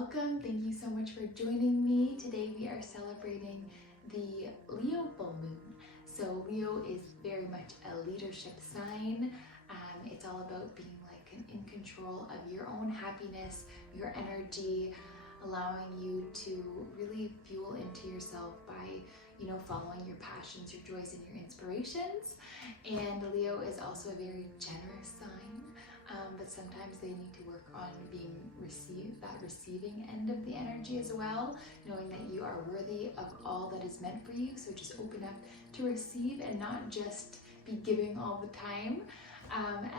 welcome. Thank you so much for joining me. Today we are celebrating the Leo full moon. So Leo is very much a leadership sign. It's all about being in control of your own happiness, your energy, allowing you to really fuel into yourself by following your passions, your joys, and your inspirations. And Leo is also a very generous sign, but sometimes they need to work on being that receiving end of the energy as well, knowing that you are worthy of all that is meant for you. So just open up to receive and not just be giving all the time,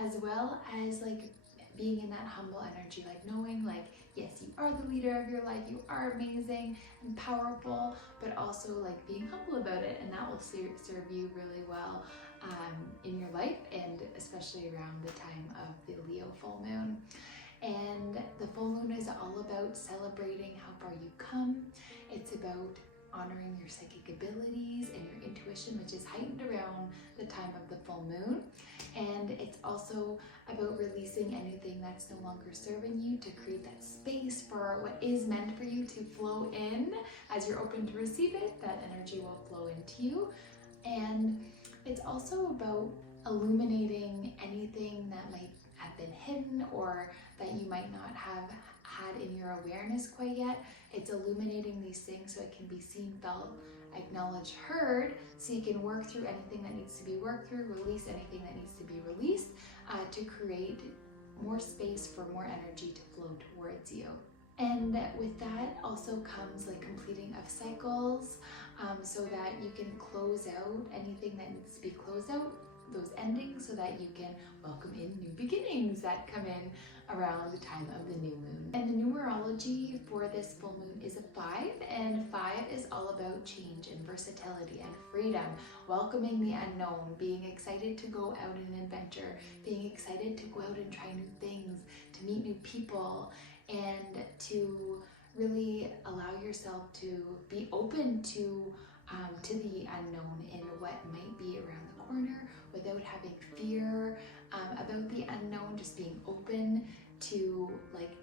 as well as being in that humble energy, knowing yes, you are the leader of your life, you are amazing and powerful, but also being humble about it, and that will serve you really well in your life, and especially around the time of the Leo full moon. And the full moon is all about celebrating how far you come. It's about honoring your psychic abilities and your intuition, which is heightened around the time of the full moon. And it's also about releasing anything that's no longer serving you, to create that space for what is meant for you to flow in. As you're open to receive it, that energy will flow into you. And it's also about illuminating anything that might have been hidden or that you might not have had in your awareness quite yet. It's illuminating these things so it can be seen, felt, acknowledged, heard, so you can work through anything that needs to be worked through, release anything that needs to be released, to create more space for more energy to flow towards you. And with that also comes completing of cycles, so that you can close out anything that needs to be closed out, those endings, so that you can welcome in new beginnings that come in around the time of the new moon. And the numerology for this full moon is a 5, and 5 is all about change and versatility and freedom, welcoming the unknown, being excited to go out on an adventure, being excited to go out and try new things, to meet new people, and to really allow yourself to be open to the unknown and what might be around the corner, without having fear about the unknown, just being open to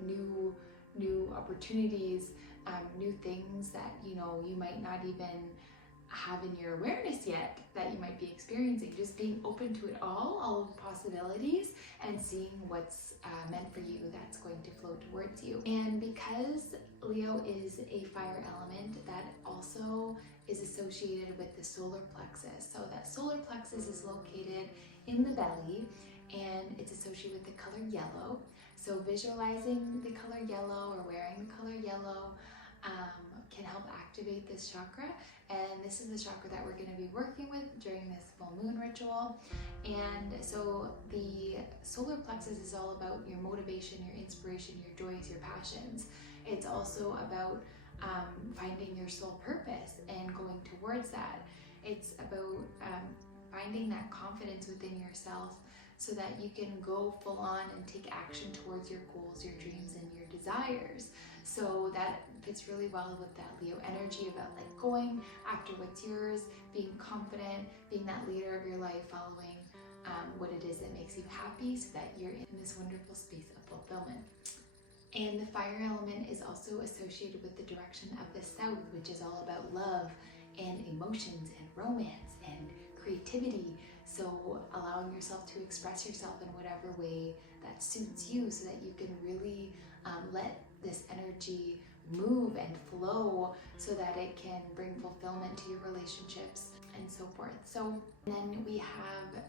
new opportunities, new things that you might not even have in your awareness yet that you might be experiencing. Just being open to it all of the possibilities, and seeing what's meant for you that's going to flow towards you. And because Leo is a fire element, that also is associated with the solar plexus. So that solar plexus is located in the belly, and it's associated with the color yellow. So visualizing the color yellow or wearing the color yellow can help activate this chakra. And this is the chakra that we're going to be working with during this full moon ritual. And so the solar plexus is all about your motivation, your inspiration, your joys, your passions. It's also about finding your soul purpose and going towards that. It's about finding that confidence within yourself, so that you can go full on and take action towards your goals, your dreams, and your desires. So that fits really well with that Leo energy about going after what's yours, being confident, being that leader of your life, following what it is that makes you happy, so that you're in this wonderful space of fulfillment. And the fire element is also associated with the direction of the south, which is all about love and emotions and romance and creativity. So allowing yourself to express yourself in whatever way that suits you, so that you can really let this energy move and flow, so that it can bring fulfillment to your relationships and so forth. So then we have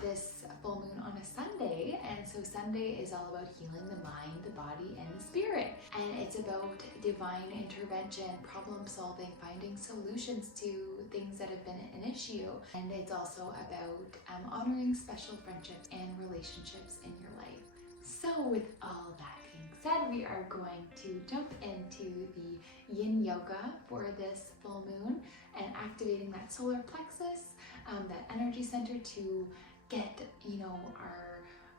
this full moon on a Sunday, and so Sunday is all about healing the mind, the body, and the spirit. And it's about divine intervention, problem solving, finding solutions to things that have been an issue. And it's also about honoring special friendships and relationships in your life. So with all that being said, we are going to jump into the Yin Yoga for this full moon, and activating that solar plexus, that energy center, to get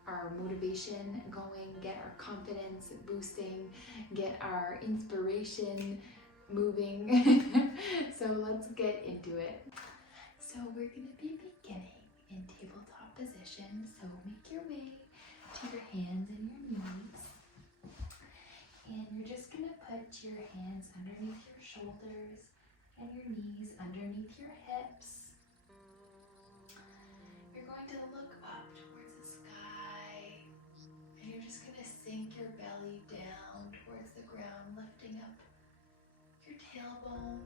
our motivation going, get our confidence boosting, get our inspiration moving. So let's get into it. So we're going to be beginning in tabletop position. So make your way to your hands and your knees. And you're just going to put your hands underneath your shoulders and your knees underneath your hips. You're going to look up towards the sky, and you're just going to sink your belly down towards the ground, lifting up your tailbone.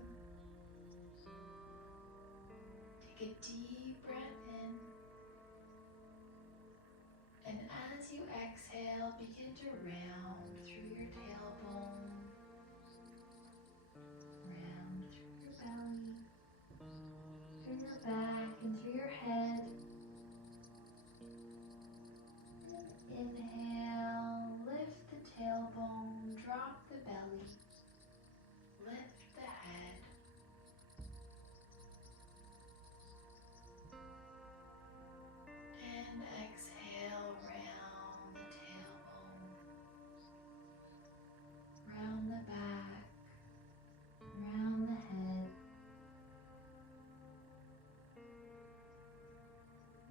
Take a deep breath in, and as you exhale, begin to round through your tailbone, round through your belly, through your back, and through your head. And inhale, lift the tailbone, drop the belly, lift the head. And exhale, round the tailbone, round the back, round the head.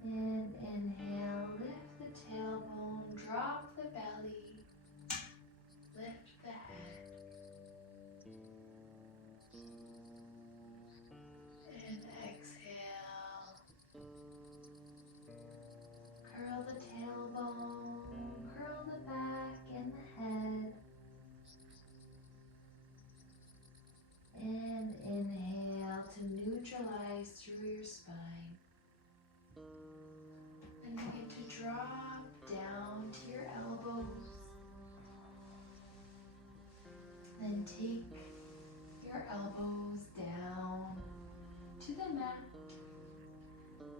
And inhale, lift the tailbone, drop the belly, lift the head. And exhale, curl the tailbone, curl the back and the head. And inhale to neutralize through your spine. And begin to drop down to your elbows. Then take your elbows down to the mat.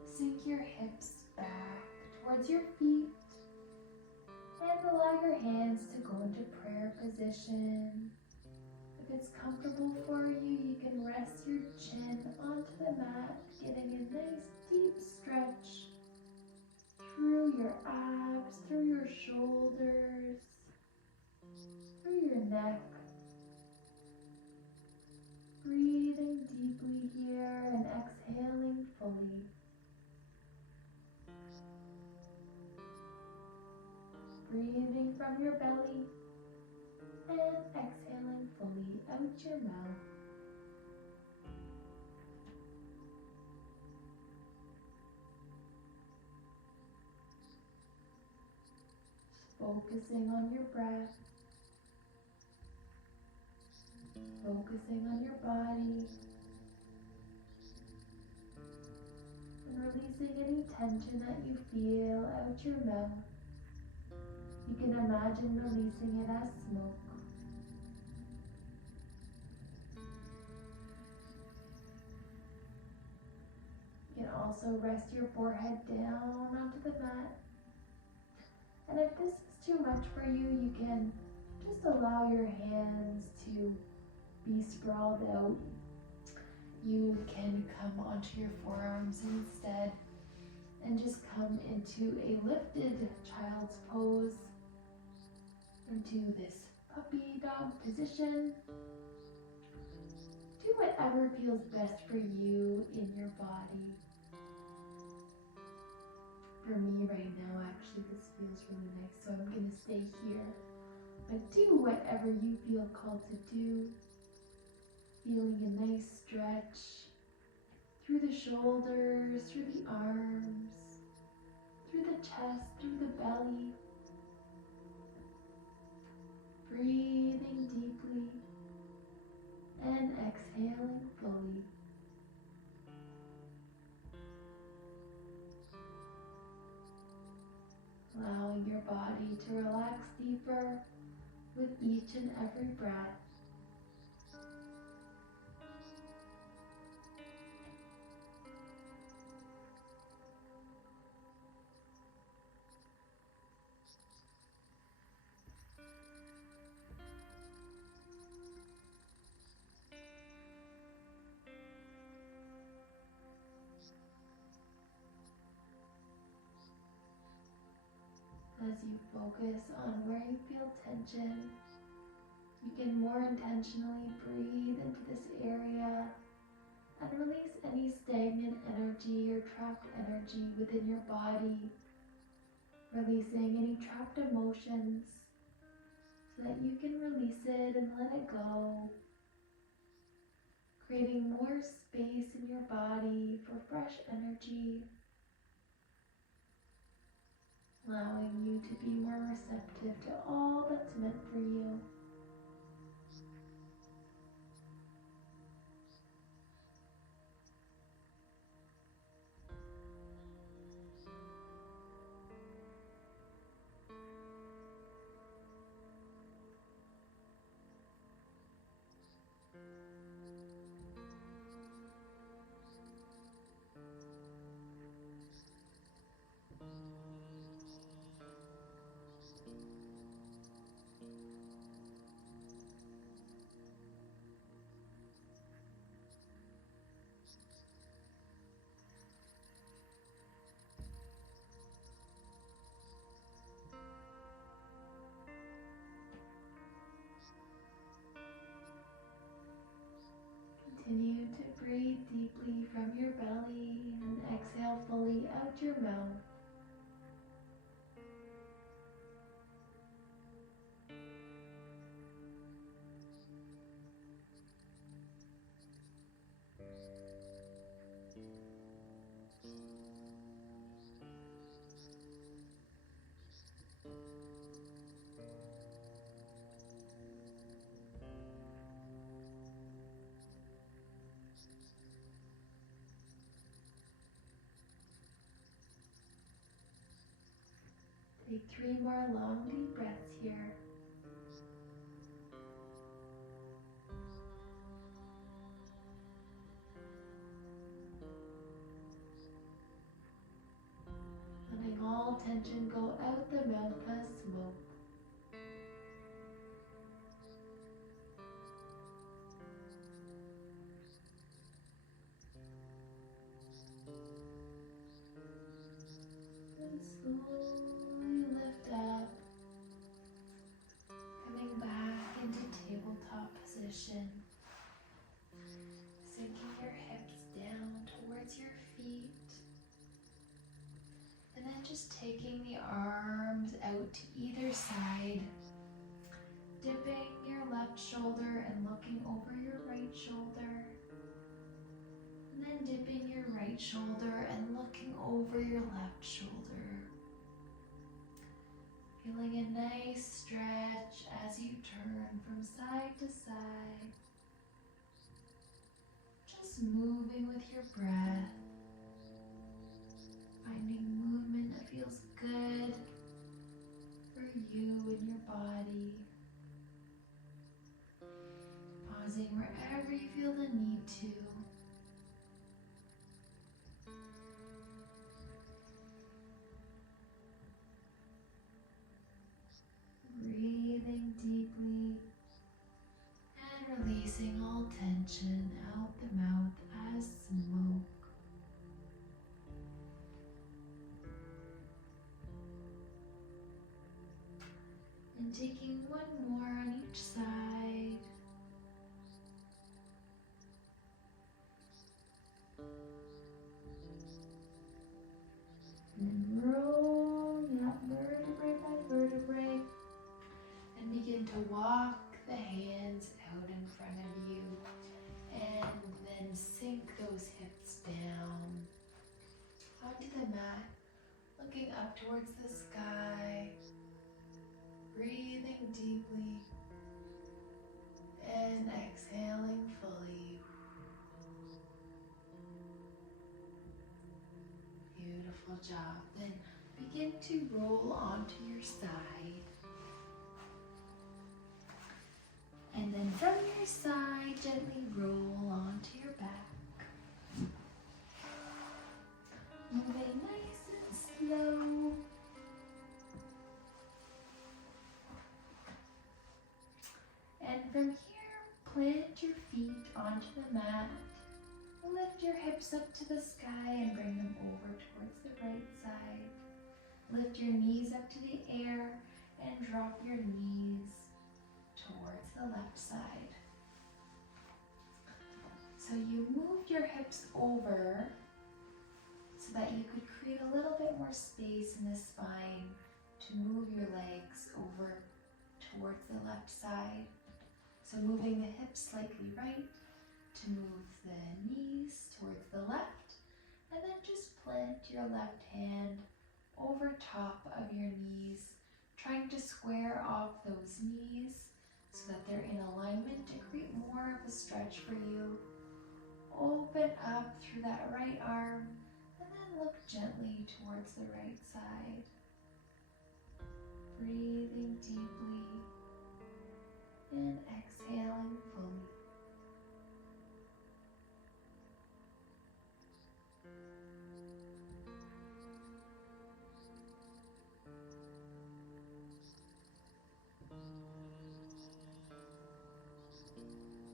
Sink your hips back towards your feet. And allow your hands to go into prayer position. If it's comfortable for you, you can rest your chin onto the mat, getting a nice deep stretch through your abs, through your shoulders, through your neck. Breathing deeply here and exhaling fully. Breathing from your belly and exhaling fully out your mouth. Focusing on your breath, focusing on your body, and releasing any tension that you feel out your mouth. You can imagine releasing it as smoke. You can also rest your forehead down onto the mat. And if this is too much for you, you can just allow your hands to be sprawled out. You can come onto your forearms instead and just come into a lifted child's pose, into this puppy dog position. Do whatever feels best for you in your body. For me right now, actually, this feels really nice, so I'm going to stay here. But do whatever you feel called to do. Feeling a nice stretch through the shoulders, through the arms, through the chest, through the belly. Breathing deeply and exhaling fully. Allowing your body to relax deeper with each and every breath. As you focus on where you feel tension, you can more intentionally breathe into this area and release any stagnant energy or trapped energy within your body, releasing any trapped emotions, so that you can release it and let it go, creating more space in your body for fresh energy, allowing you to be more receptive to all that's meant for you. Continue to breathe deeply from your belly and exhale fully out your mouth. Take 3 more long deep breaths here. Letting all tension go out the mouth as smoke. And slowly lift up, coming back into tabletop position. Sinking your hips down towards your feet. And then just taking the arms out to either side. Dipping your left shoulder and looking over your right shoulder. And then dipping your right shoulder and looking over your left shoulder. Feeling a nice stretch as you turn from side to side. Just moving with your breath. Finding movement that feels good for you and your body. Pausing wherever you feel the need to. Breathing deeply and releasing all tension out the mouth as smoke. And taking 1 more on each side. And roll up vertebrae by vertebrae. And begin to walk the hands out in front of you. And then sink those hips down onto the mat, looking up towards the sky. Breathing deeply and exhaling fully. Beautiful job. Then begin to roll onto your side. And then from your side, gently roll onto your back. Moving nice and slow. And from here, plant your feet onto the mat. Lift your hips up to the sky and bring them over towards the right side. Lift your knees up to the air and drop your knees towards the left side. So you moved your hips over so that you could create a little bit more space in the spine to move your legs over towards the left side. So moving the hips slightly right to move the knees towards the left, and then just plant your left hand over top of your knees, trying to square off those knees so that they're in alignment to create more of a stretch for you. Open up through that right arm and then look gently towards the right side. Breathing deeply and exhaling fully.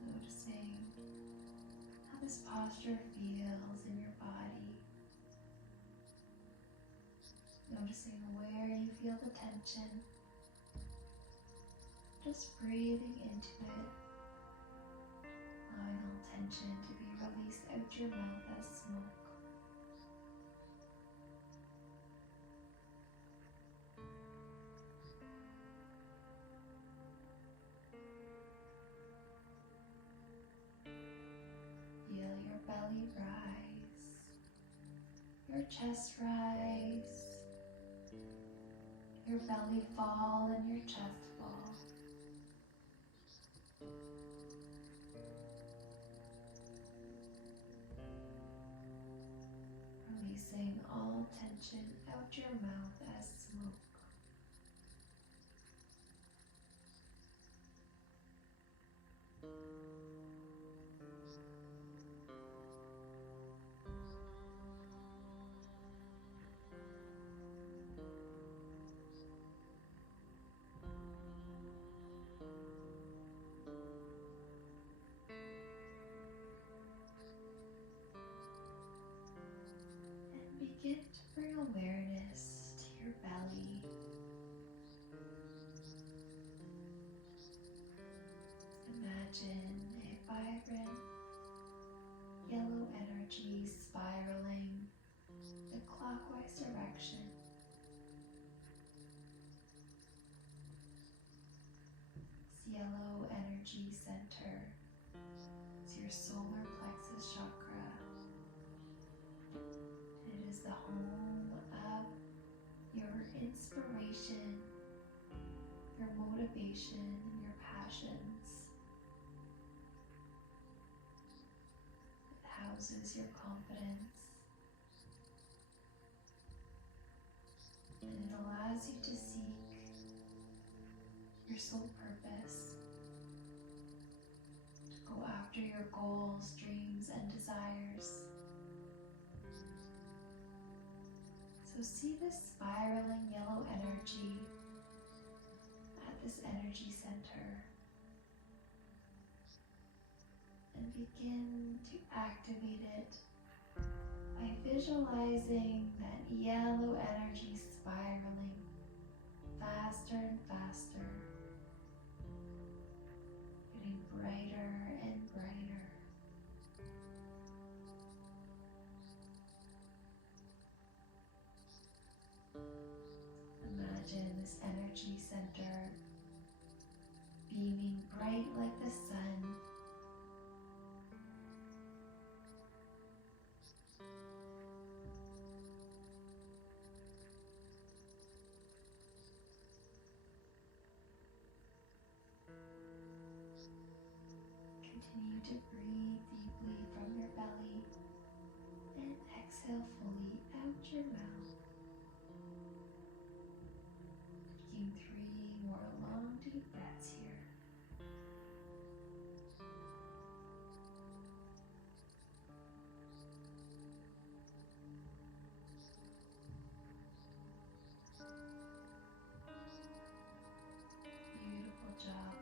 Noticing how this posture feels in your body. Noticing where you feel the tension. Just breathing into it. Allowing all tension to be released out your mouth as smoke. Feel your belly rise, your chest rise, your belly fall and your chest fall. Releasing all tension out your mouth as smoke. Begin to bring awareness to your belly. Imagine a vibrant yellow energy spiraling the clockwise direction. This yellow energy center is your solar plexus chakra. It is the home of your inspiration, your motivation, your passions. It houses your confidence. And it allows you to seek your soul purpose, to go after your goals, dreams, and desires. So see this spiraling yellow energy at this energy center and begin to activate it by visualizing that yellow energy spiraling faster and faster, getting brighter and brighter. Imagine this energy center beaming bright like the sun. Continue to breathe deeply from your belly and exhale fully out your mouth. Taking 3 more long deep breaths here. Beautiful job.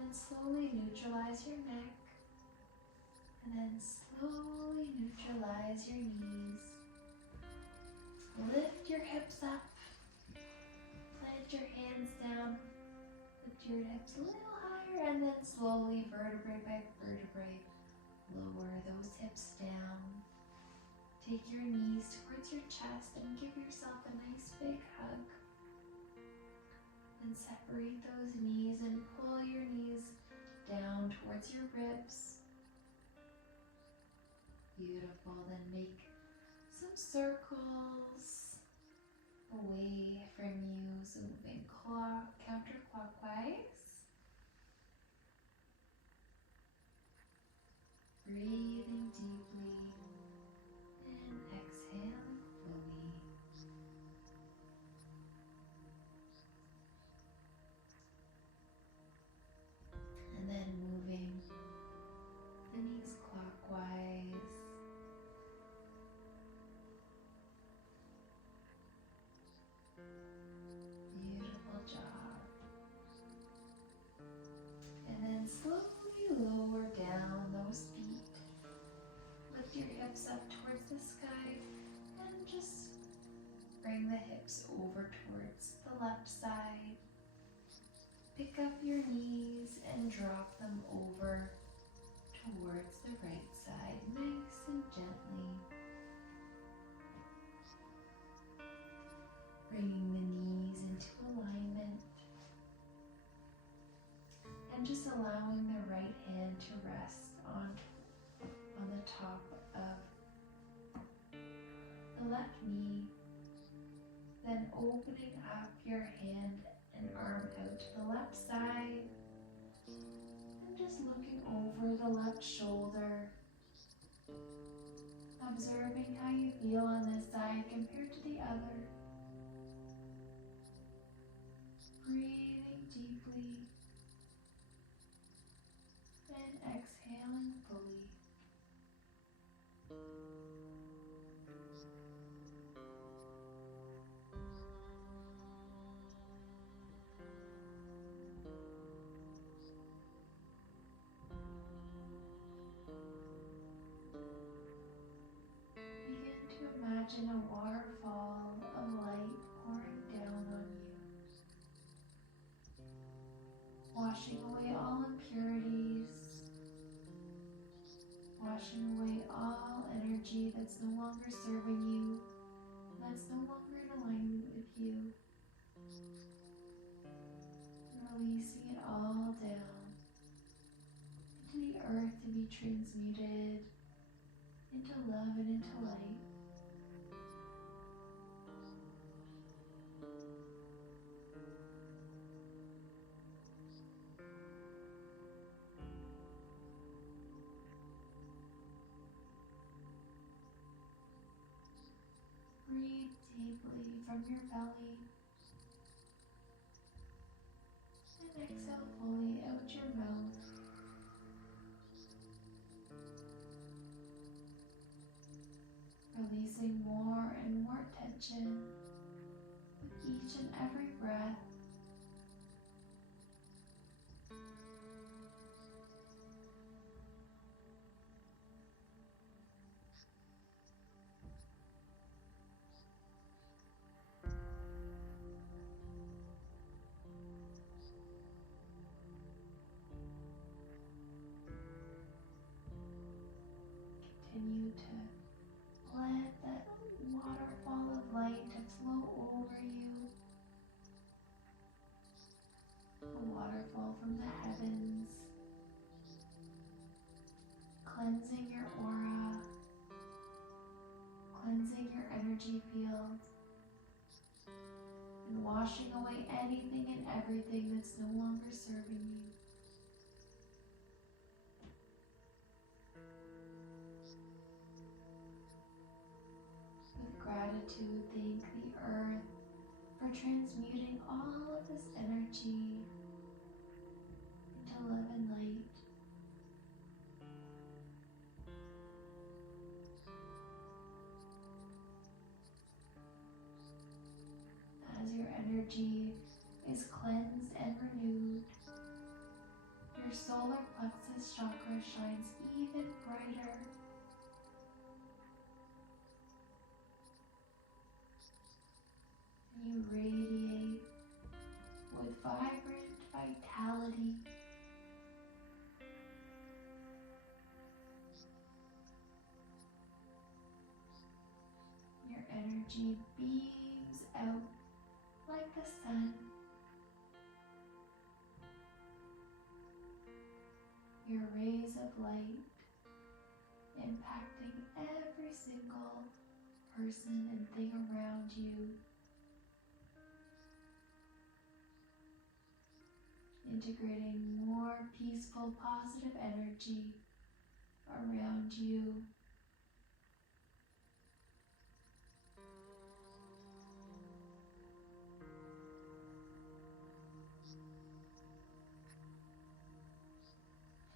And slowly neutralize your neck. And then slowly neutralize your knees. Lift your hips up. Plant your hands down. Lift your hips a little higher and then slowly, vertebrae by vertebrae, lower those hips down. Take your knees towards your chest and give yourself a nice big hug. And separate those knees and pull your knees down towards your ribs. Beautiful. Then make some circles away from you, so moving counterclockwise. Breathing deeply and exhale fully. And then moving the knees clockwise. Beautiful job. And then slowly lower down those feet. Lift your hips up towards the sky and just bring the hips over towards the left side. Pick up your knees and drop them over towards the right side, nice and gently. Bringing the knees into alignment and just allowing the right hand to rest on the top of the left knee. Then opening up your hand and arm out to the left side and just looking over the left shoulder, observing how you feel on this side compared to the other. Breathing deeply and exhaling fully. Begin to imagine a waterfall of light pouring down on you, washing away all impurities, washing away all energy that's no longer serving you, that's no longer in alignment with you, and releasing it all down into the earth to be transmuted into love and into light. Breathe deeply from your belly and exhale fully out your mouth. Releasing more and more tension with each and every breath. Continue to let that waterfall of light to flow over you. A waterfall from the heavens, cleansing your aura, cleansing your energy field, and washing away anything and everything that's no longer serving you. With gratitude, thank the earth for transmuting all of this energy into love and light. As your energy is cleansed and renewed, your solar plexus chakra shines even brighter. You radiate with vibrant vitality. Your energy beams out like the sun, your rays of light impacting every single person and thing around you, integrating more peaceful, positive energy around you.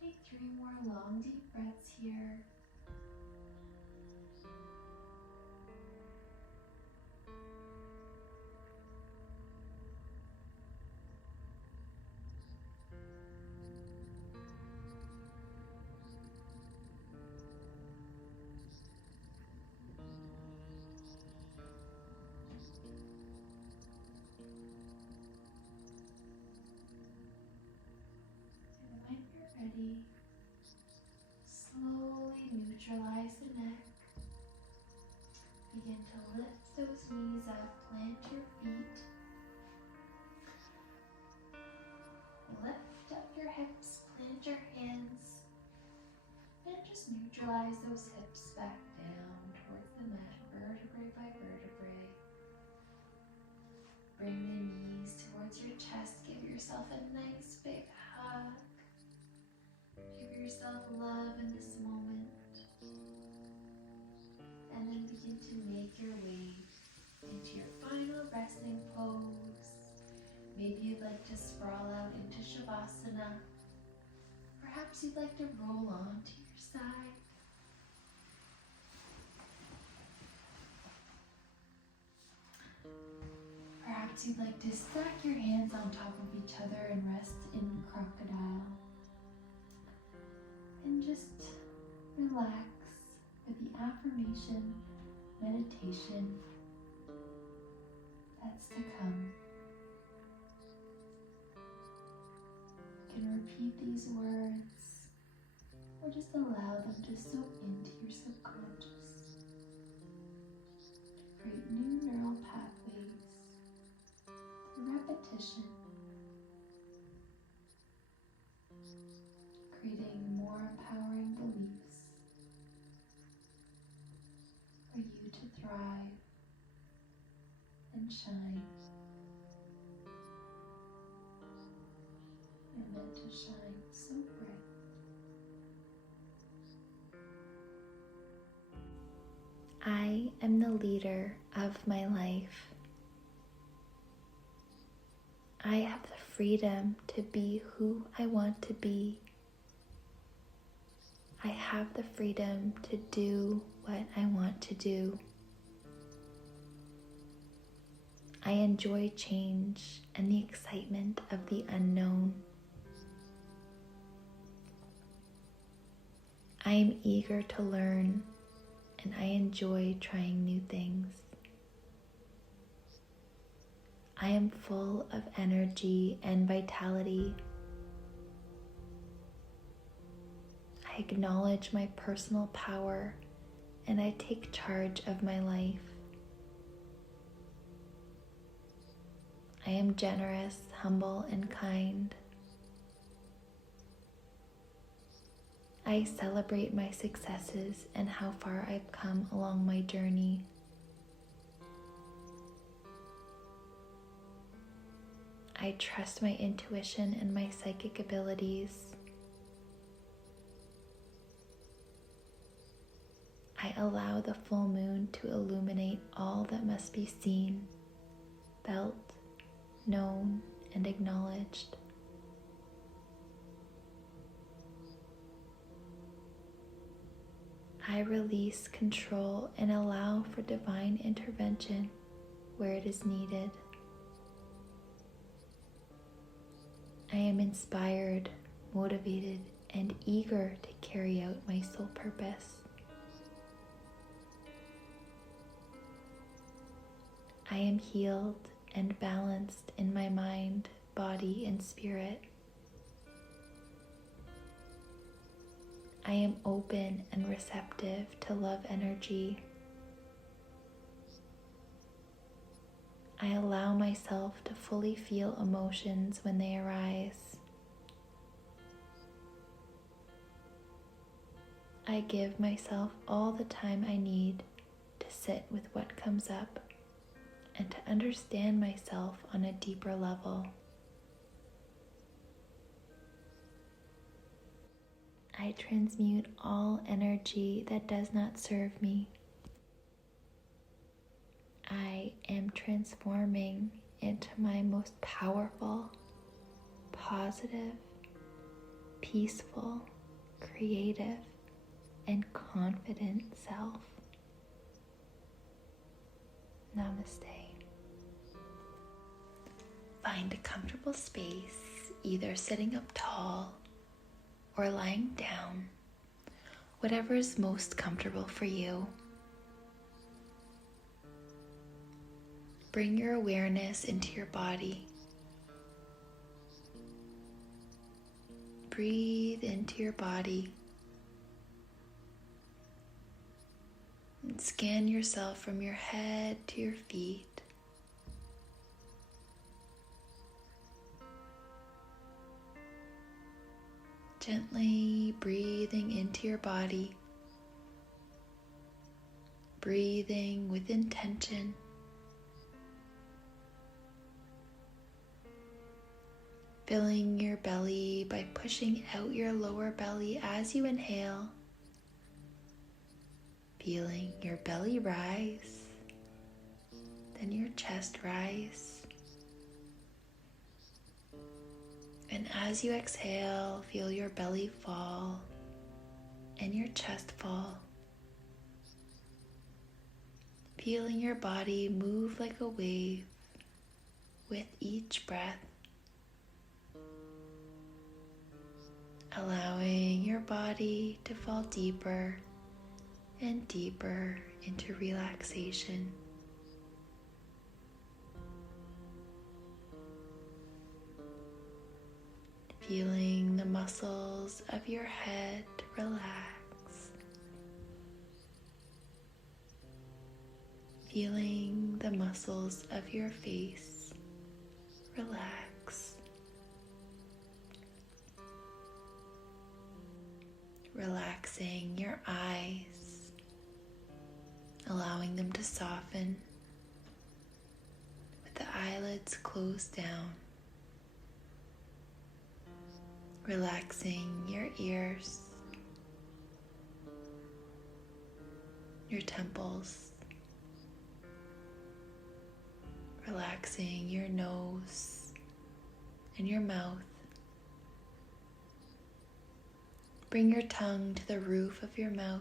Take 3 more long, deep breaths here. And when you're ready, slowly neutralize the neck. Begin to lift those knees up, plant your feet. Lift up your hips, plant your hands, and just neutralize those hips back down towards the mat, vertebrae by vertebrae. Bring the knees towards your chest. Give yourself a nice big hug. Give yourself love in this moment. And then begin to make your way into your final resting pose. Maybe you'd like to sprawl out into Shavasana. Perhaps you'd like to roll on to your side. Perhaps you'd like to stack your hands on top of each other and rest in crocodile. And just relax with the affirmation meditation that's to come. You can repeat these words or just allow them to soak into your subconscious to create new neural pathways through repetition, creating more empowering beliefs for you to thrive and shine. You're meant to shine so bright. I am the leader of my life. I have the freedom to be who I want to be. I have the freedom to do what I want to do. I enjoy change and the excitement of the unknown. I am eager to learn, and I enjoy trying new things. I am full of energy and vitality. I acknowledge my personal power, and I take charge of my life. I am generous, humble, and kind. I celebrate my successes and how far I've come along my journey. I trust my intuition and my psychic abilities. I allow the full moon to illuminate all that must be seen, felt, known, and acknowledged. I release control and allow for divine intervention where it is needed. I am inspired, motivated, and eager to carry out my soul purpose. I am healed and balanced in my mind, body, and spirit. I am open and receptive to love energy. I allow myself to fully feel emotions when they arise. I give myself all the time I need to sit with what comes up and to understand myself on a deeper level. I transmute all energy that does not serve me. I am transforming into my most powerful, positive, peaceful, creative, and confident self. Namaste. Find a comfortable space, either sitting up tall or lying down, whatever is most comfortable for you. Bring your awareness into your body. Breathe into your body and scan yourself from your head to your feet. Gently breathing into your body, breathing with intention. Filling your belly by pushing out your lower belly as you inhale. Feeling your belly rise, then your chest rise. And as you exhale, feel your belly fall and your chest fall. Feeling your body move like a wave with each breath. Allowing your body to fall deeper and deeper into relaxation. Feeling the muscles of your head relax. Feeling the muscles of your face relax. Relaxing your eyes, allowing them to soften with the eyelids closed down. Relaxing your ears, your temples, relaxing your nose and your mouth. Bring your tongue to the roof of your mouth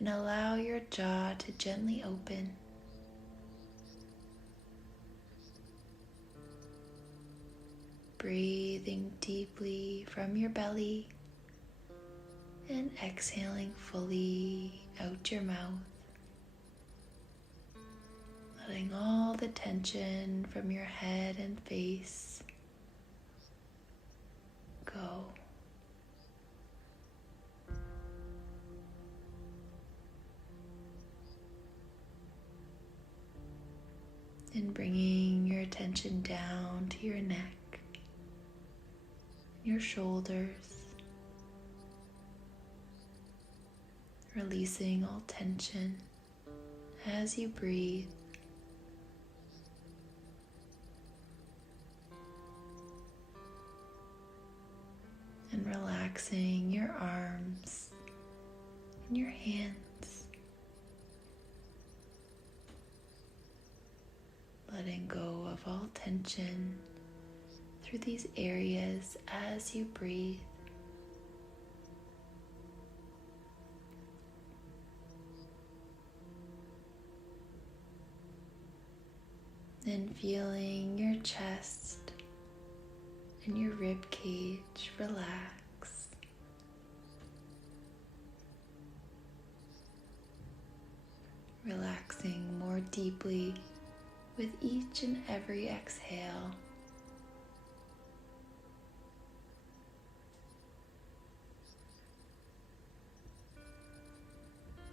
and allow your jaw to gently open. Breathing deeply from your belly and exhaling fully out your mouth. Letting all the tension from your head and face go. And bringing your attention down to your neck, your shoulders, releasing all tension as you breathe. And relaxing your arms and your hands. Letting go of all tension through these areas as you breathe. Then feeling your chest and your rib cage relax. Relaxing more deeply with each and every exhale.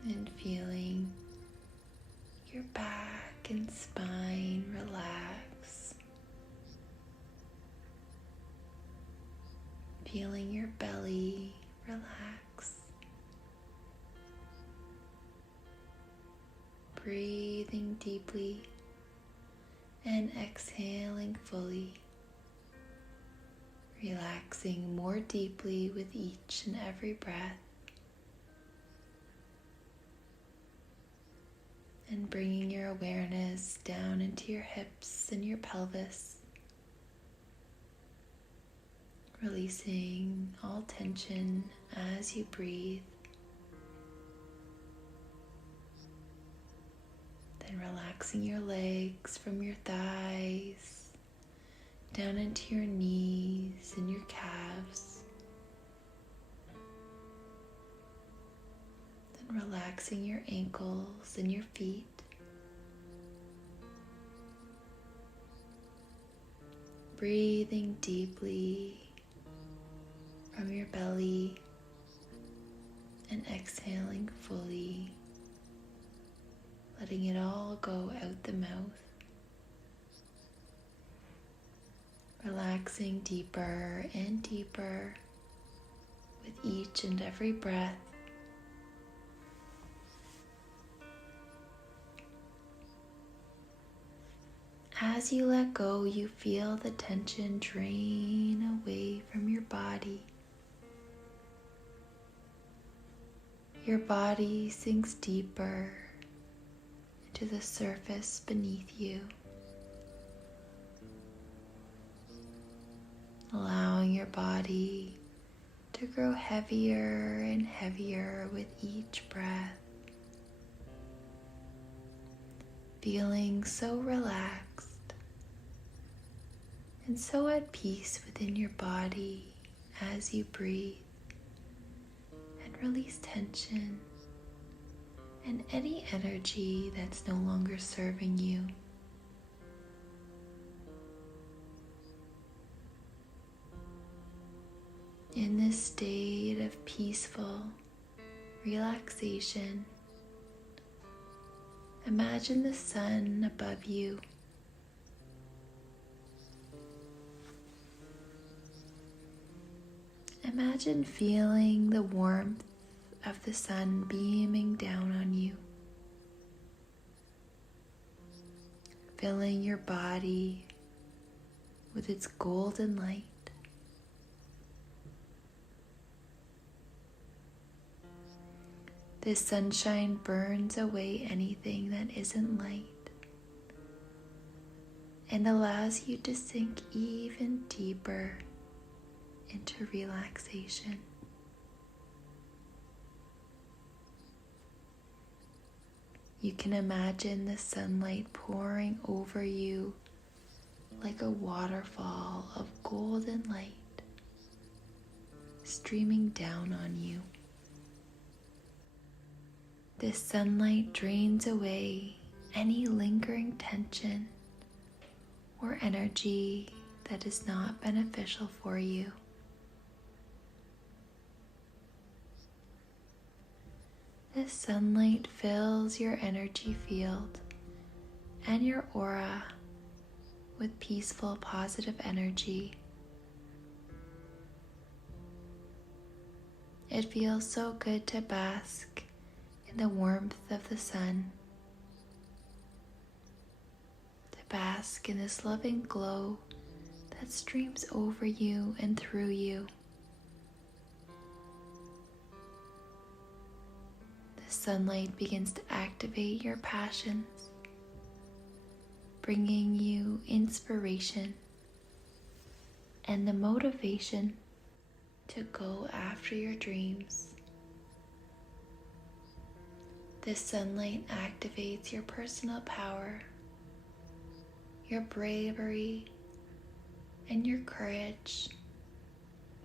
And feeling your back and spine relax. Feeling your belly relax. breathing deeply and exhaling fully, relaxing more deeply with each and every breath, and bringing your awareness down into your hips and your pelvis, releasing all tension as you breathe. Then relaxing your legs from your thighs down into your knees and your calves. Then relaxing your ankles and your feet. Breathing deeply from your belly and exhaling fully, letting it all go out the mouth. Relaxing deeper and deeper with each and every breath. As you let go, you feel the tension drain away from your body. Your body sinks deeper into the surface beneath you, allowing your body to grow heavier and heavier with each breath, feeling so relaxed and so at peace within your body as you breathe and release tension and any energy that's no longer serving you. In this state of peaceful relaxation, imagine the sun above you. Imagine feeling the warmth of the sun beaming down on you, filling your body with its golden light. This sunshine burns away anything that isn't light and allows you to sink even deeper into relaxation. You can imagine the sunlight pouring over you like a waterfall of golden light streaming down on you. This sunlight drains away any lingering tension or energy that is not beneficial for you. This sunlight fills your energy field and your aura with peaceful, positive energy. It feels so good to bask in the warmth of the sun, to bask in this loving glow that streams over you and through you. The sunlight begins to activate your passions, bringing you inspiration and the motivation to go after your dreams. This sunlight activates your personal power, your bravery, and your courage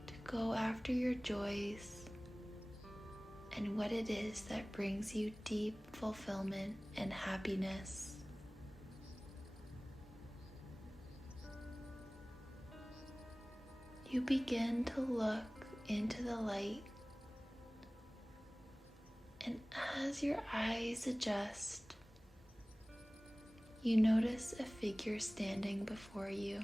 to go after your joys and what it is that brings you deep fulfillment and happiness. You begin to look into the light, and as your eyes adjust, you notice a figure standing before you.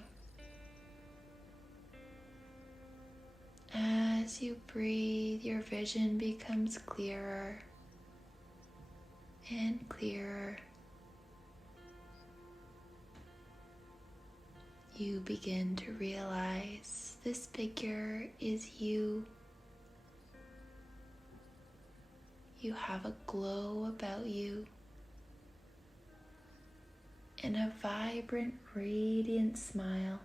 As you breathe, your vision becomes clearer, and clearer. You begin to realize this figure is you. You have a glow about you and a vibrant, radiant smile.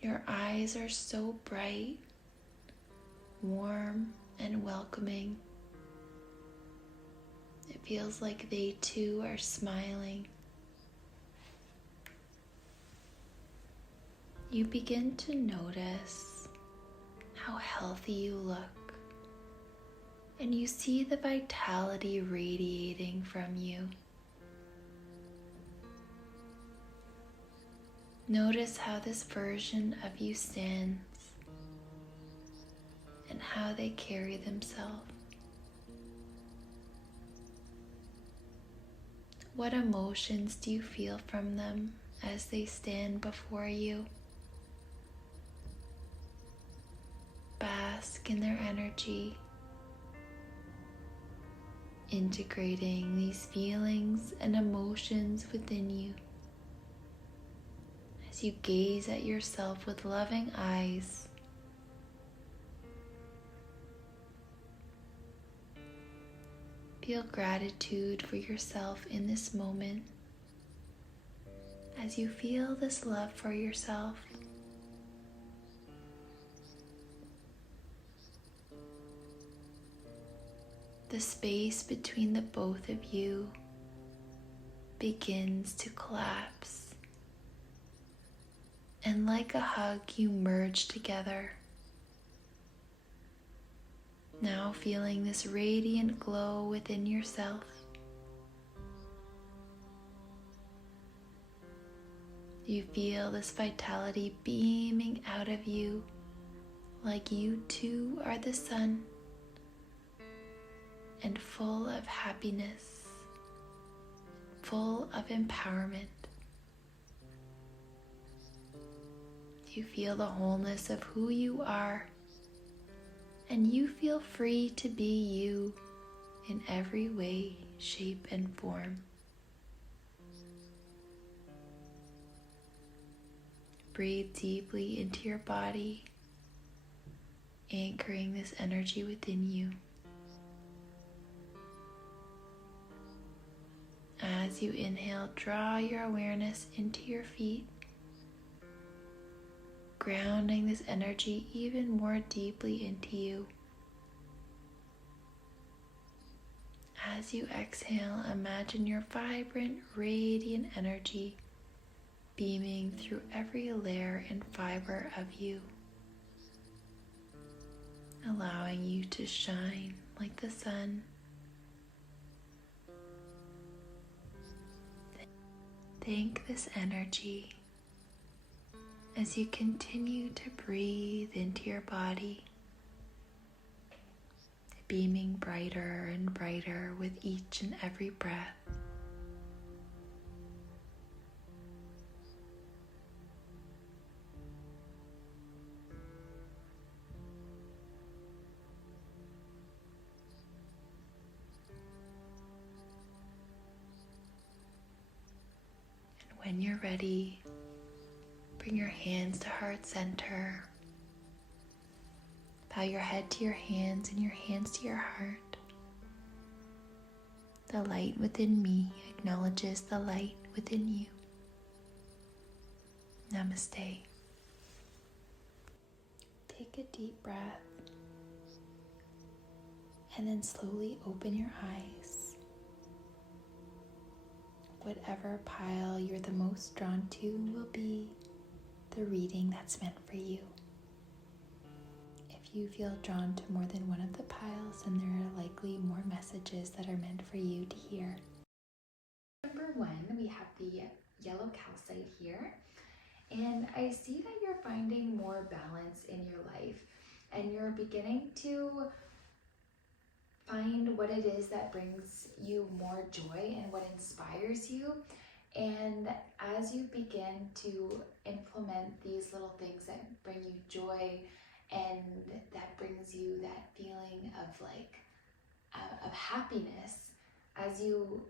Your eyes are so bright, warm, and welcoming. It feels like they too are smiling. You begin to notice how healthy you look, and you see the vitality radiating from you. Notice how this version of you stands and how they carry themselves. What emotions do you feel from them as they stand before you? Bask in their energy, integrating these feelings and emotions within you. As you gaze at yourself with loving eyes, feel gratitude for yourself in this moment. As you feel this love for yourself, the space between the both of you begins to collapse. And like a hug, you merge together. Now feeling this radiant glow within yourself. You feel this vitality beaming out of you, like you too are the sun and full of happiness, full of empowerment. You feel the wholeness of who you are, and you feel free to be you in every way, shape, and form. Breathe deeply into your body, anchoring this energy within you. As you inhale, draw your awareness into your feet, grounding this energy even more deeply into you. As you exhale, imagine your vibrant, radiant energy beaming through every layer and fiber of you, allowing you to shine like the sun. Thank this energy as you continue to breathe into your body, beaming brighter and brighter with each and every breath. And when you're ready, bring your hands to heart center. Bow your head to your hands and your hands to your heart. The light within me acknowledges the light within you. Namaste. Take a deep breath and then slowly open your eyes. Whatever pile you're the most drawn to will be the reading that's meant for you. If you feel drawn to more than one of the piles, then there are likely more messages that are meant for you to hear. Number 1, we have the yellow calcite here. And I see that you're finding more balance in your life and you're beginning to find what it is that brings you more joy and what inspires you. And as you begin to implement these little things that bring you joy and that brings you that feeling of like of happiness. As you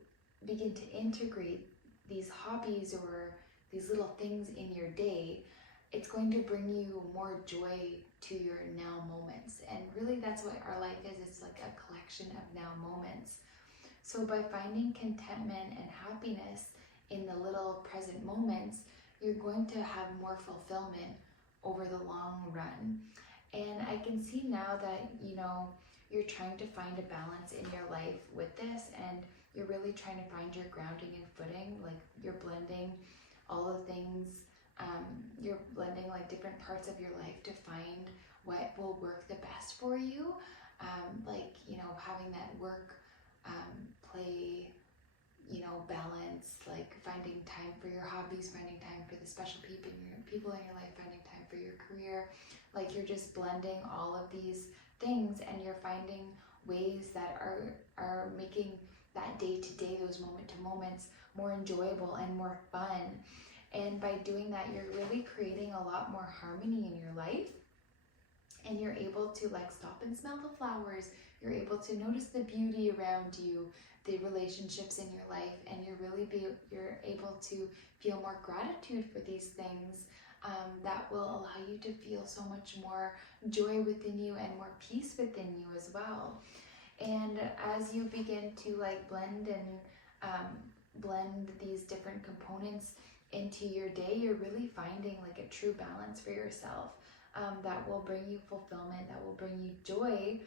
begin to integrate these hobbies or these little things in your day, it's going to bring you more joy to your now moments. And really that's what our life is. It's like a collection of now moments. So by finding contentment and happiness in the little present moments, you're going to have more fulfillment over the long run. And I can see now that, you know, you're trying to find a balance in your life with this, and you're really trying to find your grounding and footing. Like you're blending all the things, you're blending like different parts of your life to find what will work the best for you. Like, you know, having that work, play, you know, balance, like finding time for your hobbies, finding time for the special people in your life, finding time for your career. Like you're just blending all of these things, and you're finding ways that are making that day-to-day, those moment-to-moments more enjoyable and more fun. And by doing that, you're really creating a lot more harmony in your life, and you're able to like stop and smell the flowers. You're able to notice the beauty around you, the relationships in your life, and you're able to feel more gratitude for these things. That will allow you to feel so much more joy within you and more peace within you as well. And as you begin to like blend these different components into your day, you're really finding like a true balance for yourself, that will bring you fulfillment, that will bring you joy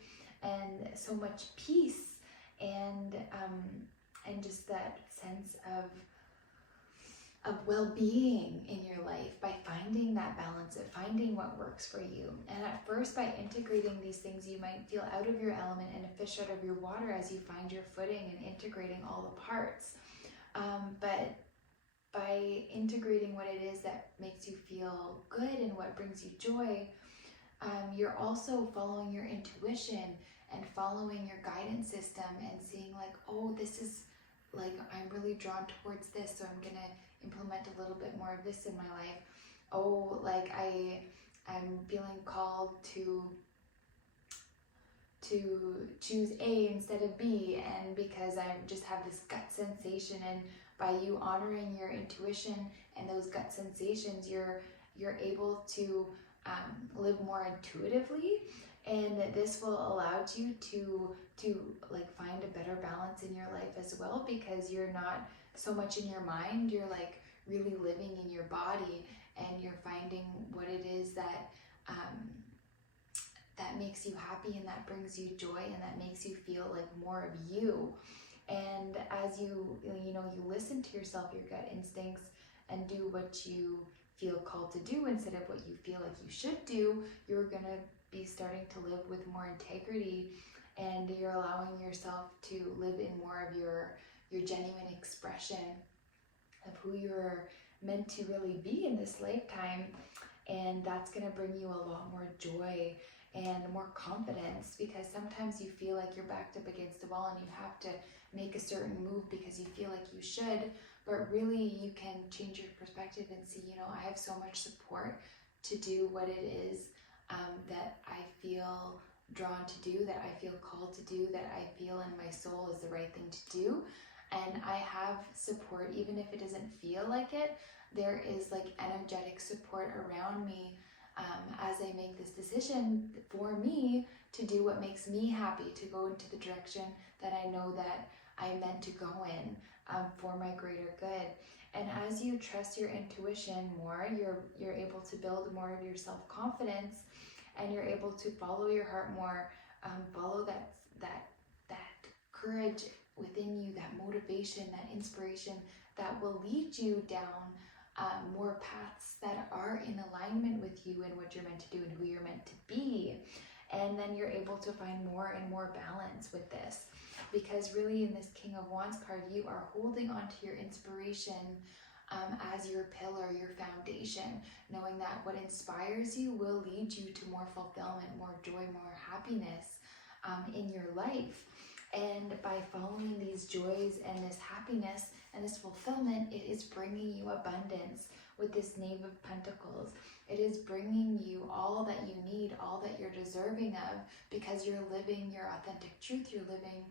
and so much peace, and just that sense of well-being in your life by finding that balance, of finding what works for you. And at first, by integrating these things, you might feel out of your element and a fish out of your water as you find your footing and integrating all the parts. But by integrating what it is that makes you feel good and what brings you joy, you're also following your intuition and following your guidance system and seeing like, oh, this is like, I'm really drawn towards this, so I'm gonna implement a little bit more of this in my life. Oh, like I'm feeling called to choose A instead of B, and because I just have this gut sensation, and by you honoring your intuition and those gut sensations, you're able to live more intuitively, and this will allow you to like find a better balance in your life as well, because you're not so much in your mind, you're like really living in your body, and you're finding what it is that that makes you happy and that brings you joy and that makes you feel like more of you. And as you listen to yourself, your gut instincts, and do what you feel called to do instead of what you feel like you should do, you're gonna be starting to live with more integrity, and you're allowing yourself to live in more of your genuine expression of who you're meant to really be in this lifetime. And that's gonna bring you a lot more joy and more confidence, because sometimes you feel like you're backed up against the wall and you have to make a certain move because you feel like you should, but really you can change your perspective and see, I have so much support to do what it is that I feel drawn to do, that I feel called to do, that I feel in my soul is the right thing to do. And I have support, even if it doesn't feel like it. There is like energetic support around me as I make this decision for me to do what makes me happy, to go into the direction that I know that I'm meant to go in for my greater good. And as you trust your intuition more, you're able to build more of your self-confidence, and you're able to follow your heart more, follow that courage within you, that motivation, that inspiration that will lead you down more paths that are in alignment with you and what you're meant to do and who you're meant to be. And then you're able to find more and more balance with this, because really in this King of Wands card, you are holding onto your inspiration as your pillar, your foundation, knowing that what inspires you will lead you to more fulfillment, more joy, more happiness in your life. And by following these joys and this happiness and this fulfillment, it is bringing you abundance, with this Knave of Pentacles. It is bringing you all that you need, all that you're deserving of, because you're living your authentic truth. You're living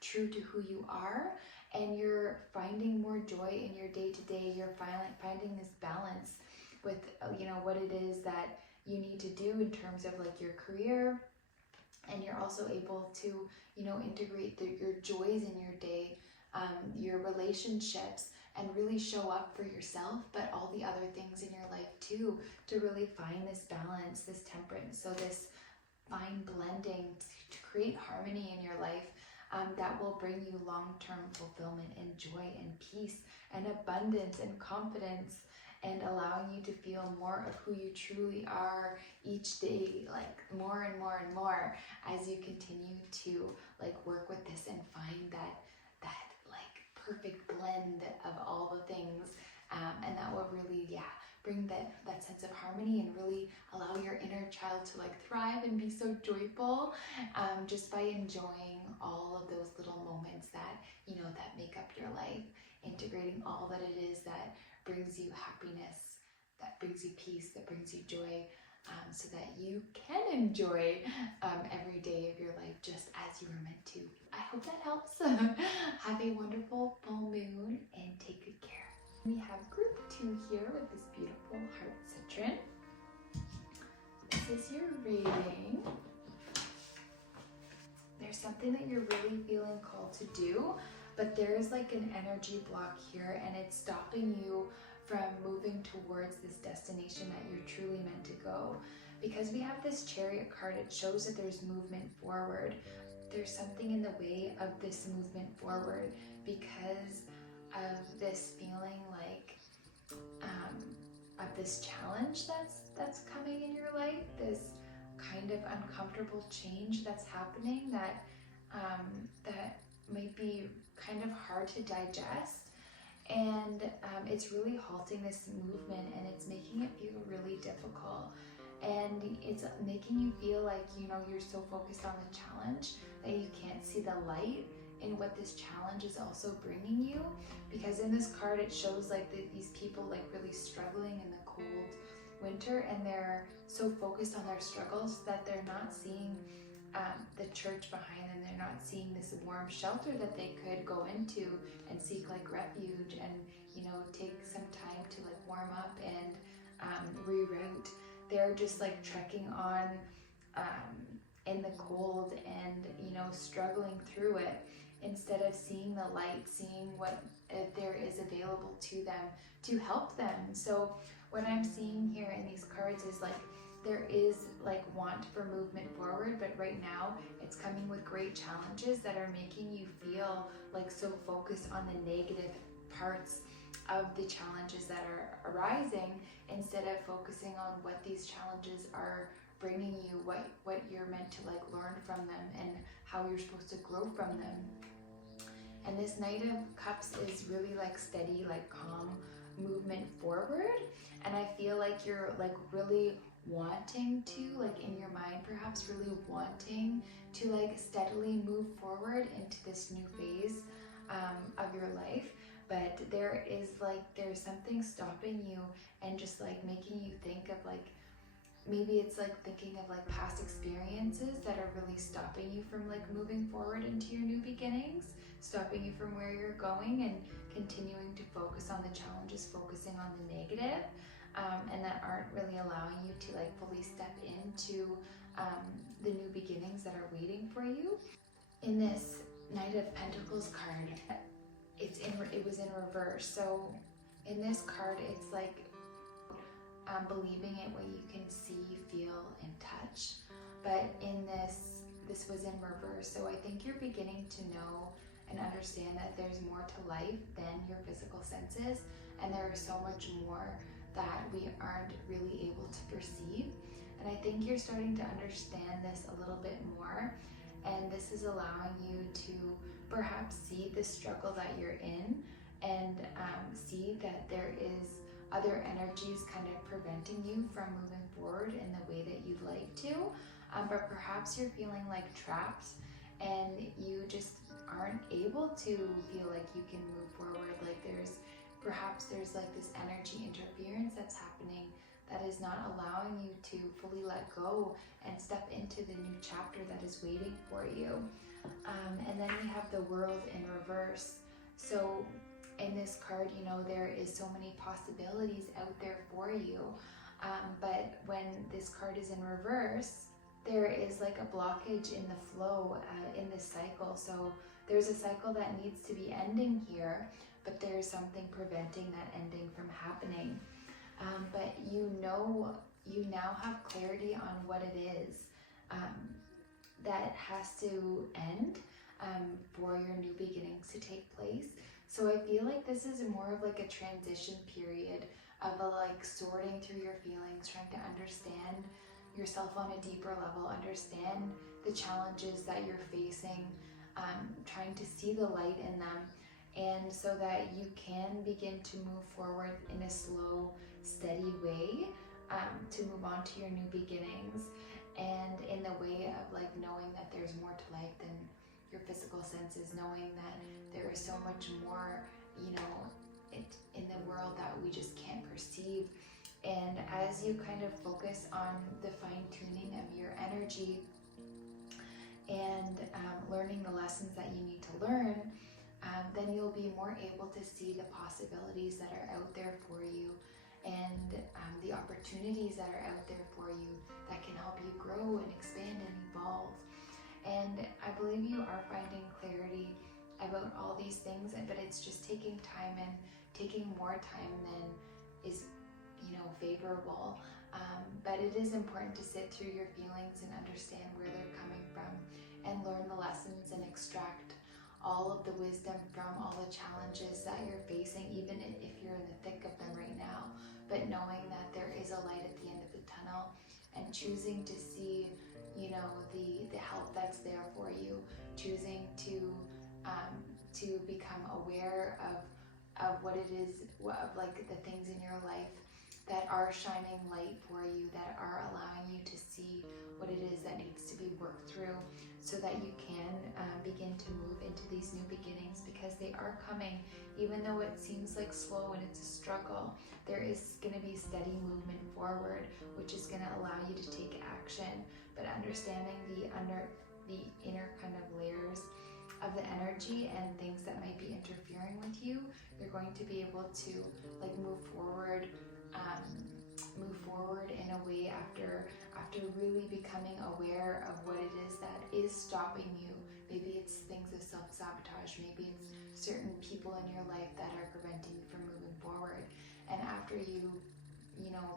true to who you are, and you're finding more joy in your day-to-day. You're finding this balance with what it is that you need to do in terms of like your career, and you're also able to integrate your joys in your day, your relationships, and really show up for yourself, but all the other things in your life too, to really find this balance, this temperance, so this fine blending to create harmony in your life, that will bring you long-term fulfillment and joy and peace and abundance and confidence, and allowing you to feel more of who you truly are each day, like more and more and more, as you continue to like work with this and find that like perfect blend of all the things, and that will really bring that sense of harmony and really allow your inner child to like thrive and be so joyful, just by enjoying all of those little moments that that make up your life, integrating all that it is that brings you happiness, that brings you peace, that brings you joy, so that you can enjoy every day of your life just as you were meant to. I hope that helps. Have a wonderful full moon and take good care. We have group 2 here with this beautiful heart citron. This is your reading. There's something that you're really feeling called to do, but there's like an energy block here, and it's stopping you from moving towards this destination that you're truly meant to go. Because we have this Chariot card, it shows that there's movement forward. There's something in the way of this movement forward because of this feeling like of this challenge that's coming in your life, this kind of uncomfortable change that's happening that that might be kind of hard to digest, and it's really halting this movement, and it's making it feel really difficult, and it's making you feel like you're so focused on the challenge that you can't see the light in what this challenge is also bringing you. Because in this card it shows like these people like really struggling in the cold winter, and they're so focused on their struggles that they're not seeing the church behind them. They're not seeing this warm shelter that they could go into and seek like refuge and take some time to like warm up and reroute. They're just like trekking on in the cold and struggling through it, instead of seeing the light, seeing what there is available to them to help them. So what I'm seeing here in these cards is like there is like want for movement forward, but right now it's coming with great challenges that are making you feel like so focused on the negative parts of the challenges that are arising, instead of focusing on what these challenges are bringing you, what you're meant to like learn from them and how you're supposed to grow from them. And this Knight of Cups is really like steady, like calm movement forward, and I feel like you're like really wanting to, like in your mind perhaps, really wanting to like steadily move forward into this new phase of your life, but there's something stopping you and just like making you think of like, maybe it's like thinking of like past experiences that are really stopping you from like moving forward into your new beginnings, stopping you from where you're going and continuing to focus on the challenges, focusing on the negative, and that aren't really allowing you to like fully step into the new beginnings that are waiting for you. In this Knight of Pentacles card, it was in reverse. So in this card, it's like believing it what you can see, feel, and touch. But in this was in reverse. So I think you're beginning to know and understand that there's more to life than your physical senses, and there is so much more that we aren't really able to perceive. And I think you're starting to understand this a little bit more, and this is allowing you to perhaps see the struggle that you're in, and see that there is other energies kind of preventing you from moving forward in the way that you'd like to, but perhaps you're feeling like trapped and you just aren't able to feel like you can move forward. Like there's perhaps there's like this energy interference that's happening that is not allowing you to fully let go and step into the new chapter that is waiting for you. And then we have the World in reverse. So in this card, you know, there is so many possibilities out there for you. But when this card is in reverse, there is like a blockage in the flow in this cycle. So there's a cycle that needs to be ending here, but there's something preventing that ending from happening. But you now have clarity on what it is that has to end for your new beginnings to take place. So I feel like this is more of like a transition period of a like sorting through your feelings, trying to understand yourself on a deeper level, understand the challenges that you're facing, trying to see the light in them, and so that you can begin to move forward in a slow, steady way to move on to your new beginnings, and in the way of like knowing that there's more to life than your physical senses, knowing that there is so much more, you know, in the world that we just can't perceive. And as you kind of focus on the fine-tuning of your energy and learning the lessons that you need to learn, then you'll be more able to see the possibilities that are out there for you, and the opportunities that are out there for you that can help you grow and expand and evolve. And I believe you are finding clarity about all these things, but it's just taking time, and taking more time than is, you know, favorable. But it is important to sit through your feelings and understand where they're coming from, and learn the lessons and extract all of the wisdom from all the challenges that you're facing, even if you're in the thick of them right now. But knowing that there is a light at the end of the tunnel, and choosing to see, you know, the help that's there for you, choosing to become aware of what it is, of like the things in your life that are shining light for you, that are allowing you to see what it is that needs to be worked through, so that you can begin to move into these new beginnings, because they are coming. Even though it seems like slow and it's a struggle, there is going to be steady movement forward, which is going to allow you to take action. But understanding the inner kind of layers of the energy and things that might be interfering with you, you're going to be able to like move forward in a way after really becoming aware of what it is that is stopping you. Maybe it's things of self-sabotage, maybe it's certain people in your life that are preventing you from moving forward. And after you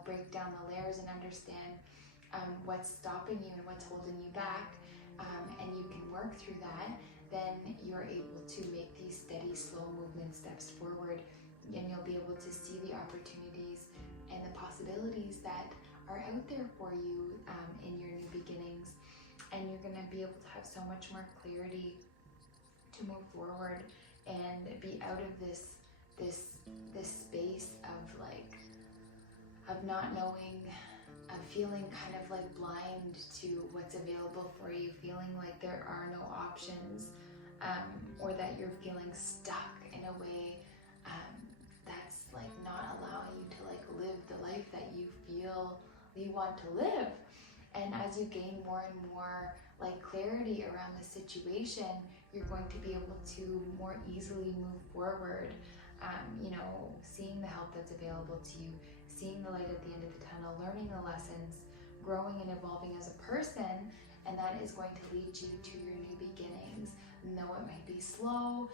break down the layers and understand what's stopping you and what's holding you back, and you can work through that, then you're able to make these steady, slow movement steps forward, and you'll be able to see the opportunities and the possibilities that are out there for you in your new beginnings. And you're going to be able to have so much more clarity to move forward and be out of this space of not knowing, of feeling kind of like blind to what's available for you, feeling like there are no options, or that you're feeling stuck in a way that's like not allowing you to like live the life that you feel you want to live. And as you gain more and more like clarity around the situation, you're going to be able to more easily move forward, seeing the help that's available to you, seeing the light at the end of the tunnel, learning the lessons, growing and evolving as a person, and that is going to lead you to your new beginnings. Though it might be slow,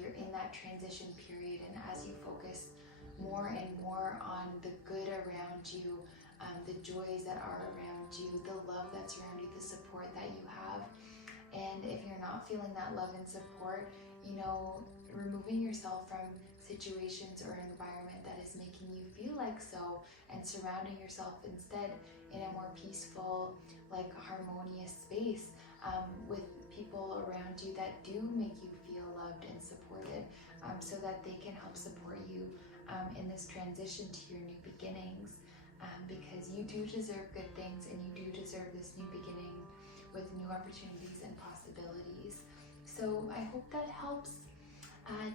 you're in that transition period, and as you focus more and more on the good around you, the joys that are around you, the love that's around you, the support that you have. And if you're not feeling that love and support, removing yourself from situations or environment that is making you feel like so, and surrounding yourself instead in a more peaceful, like harmonious space with people around you that do make you feel loved and supported, so that they can help support you in this transition to your new beginnings, because you do deserve good things, and you do deserve this new beginning with new opportunities and possibilities. So I hope that helps.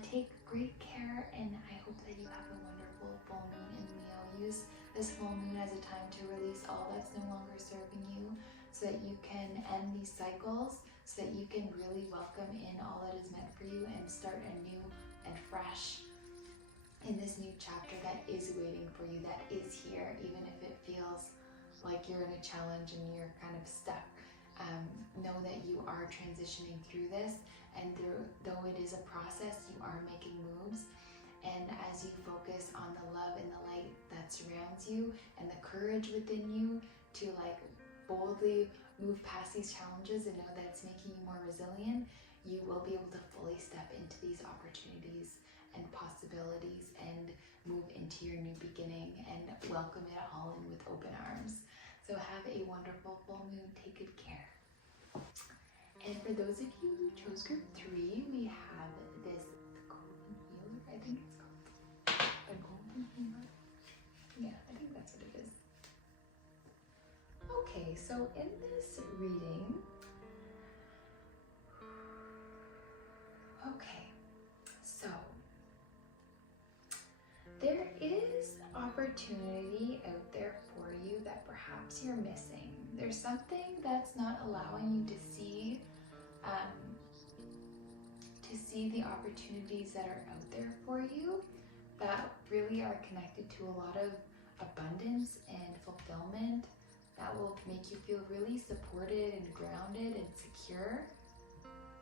Take great care, and I hope that you have a wonderful full moon in Leo. Use this full moon as a time to release all that's no longer serving you, so that you can end these cycles, so that you can really welcome in all that is meant for you and start anew and fresh in this new chapter that is waiting for you, that is here, even if it feels like you're in a challenge and you're kind of stuck. Know that you are transitioning through this, and though it is a process, you are making moves. And as you focus on the love and the light that surrounds you and the courage within you to like boldly move past these challenges and know that it's making you more resilient, you will be able to fully step into these opportunities and possibilities and move into your new beginning and welcome it all in with open arms. So have a wonderful full moon. Take good care. And for those of you who chose group 3, we have this golden healer, I think it's called. A golden healer? Yeah, I think that's what it is. Okay, so in this reading, there is opportunity out there for you that perhaps you're missing. There's something that's not allowing you to see the opportunities that are out there for you that really are connected to a lot of abundance and fulfillment that will make you feel really supported and grounded and secure.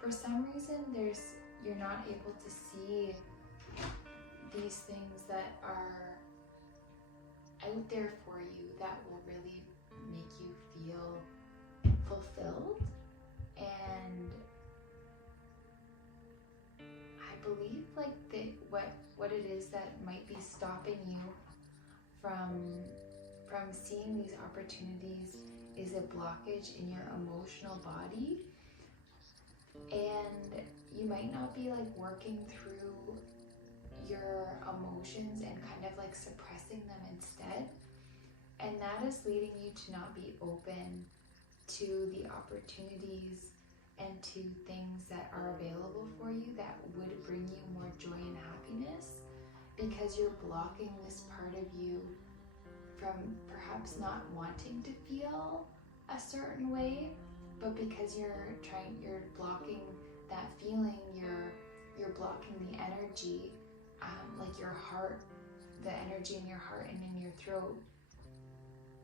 For some reason, you're not able to see these things that are out there for you that will really make you feel fulfilled. And I believe what it is that might be stopping you from seeing these opportunities is a blockage in your emotional body, and you might not be like working through your emotions and kind of like suppressing them instead, and that is leading you to not be open to the opportunities and to things that are available for you that would bring you more joy and happiness, because you're blocking this part of you from perhaps not wanting to feel a certain way, but because you're blocking that feeling, you're blocking the energy, like your heart, the energy in your heart and in your throat,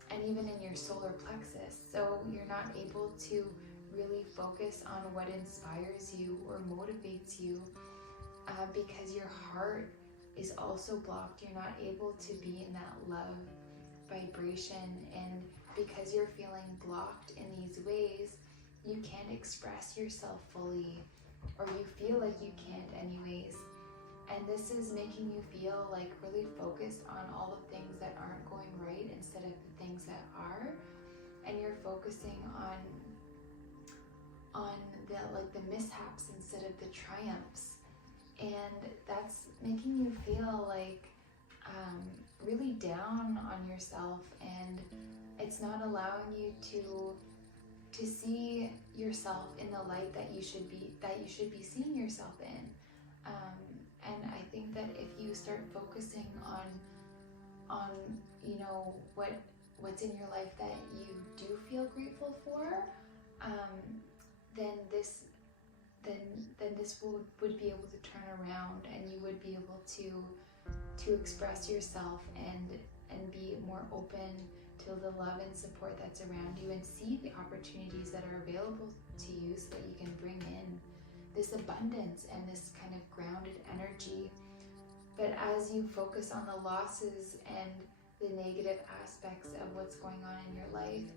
and even in your solar plexus. So you're not able to really focus on what inspires you or motivates you, because your heart is also blocked. You're not able to be in that love vibration, and because you're feeling blocked in these ways, you can't express yourself fully, or you feel like you can't anyways. And this is making you feel like really focused on all the things that aren't going right instead of the things that are, and you're focusing on the mishaps instead of the triumphs, and that's making you feel like really down on yourself, and it's not allowing you to see yourself in the light that you should be seeing yourself in. And I think that if you start focusing on what's in your life that you do feel grateful for, then this would be able to turn around, and you would be able to express yourself and be more open to the love and support that's around you, and see the opportunities that are available to you, so that you can bring in this abundance and this kind of grounded energy. But as you focus on the losses and the negative aspects of what's going on in your life,